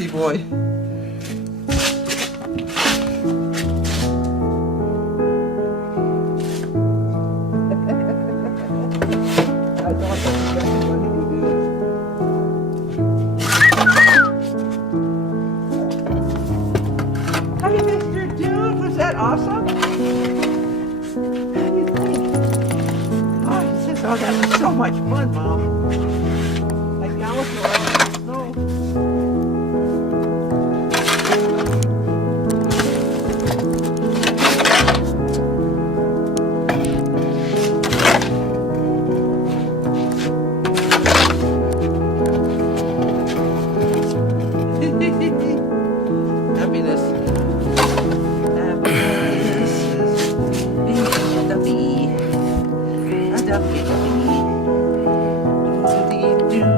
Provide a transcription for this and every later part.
happy boy. Hi, Mr. Dude. Was that awesome? What do you think? Oh, he says, oh, that was so much fun, Mom. I galloped around in the snow. Happiness. Happiness is being a bee. A ducky bee. Do-do-dee-doo.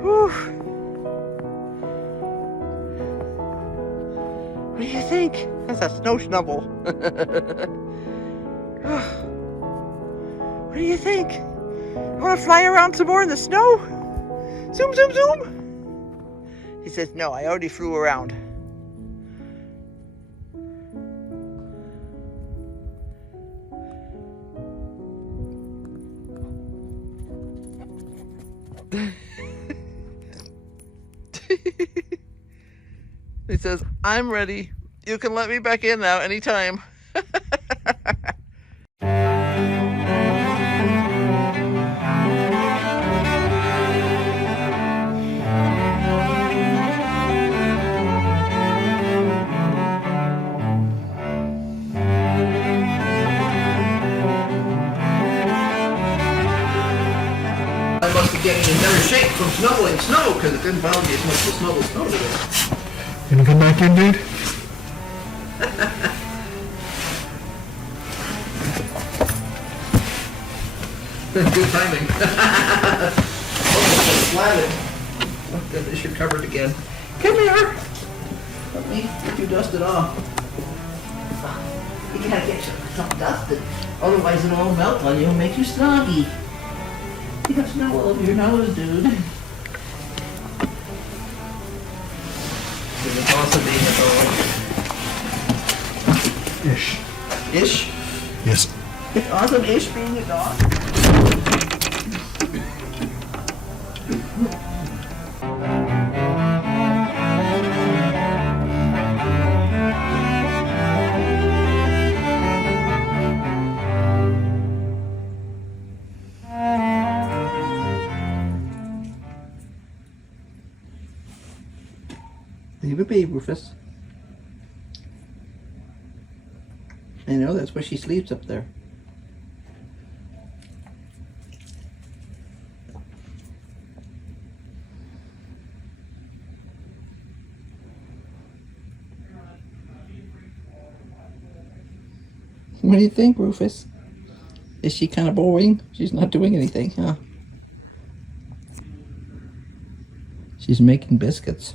Whew. What do you think? That's a snow snubble. What do you think? You want to fly around some more in the snow? Zoom, zoom, zoom. He says, no, I already flew around. He says, I'm ready. You can let me back in now anytime. I must be getting in better shape from snow because it didn't bother me as much to snow today. You gonna come back in, dude? Good timing. Almost slatted. Oh, goodness, you're covered again. Come here. Let me get you dusted off. You gotta get yourself dusted. Otherwise it'll all melt on you and make you snoggy. You got snow all over your nose, dude. It's awesome being a dog. Ish. Ish? Yes. It's awesome ish being a dog. Leave it be, Rufus. I know, that's where she sleeps up there. What do you think, Rufus? Is she kind of boring? She's not doing anything, huh? She's making biscuits.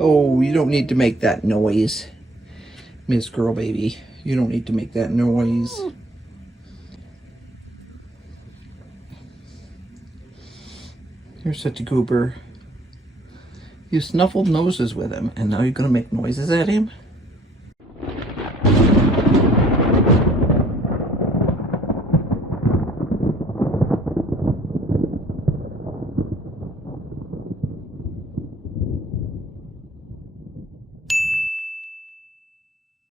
Oh, you don't need to make that noise, Miss Girl Baby. You don't need to make that noise. You're such a goober. You snuffled noses with him, and now you're going to make noises at him?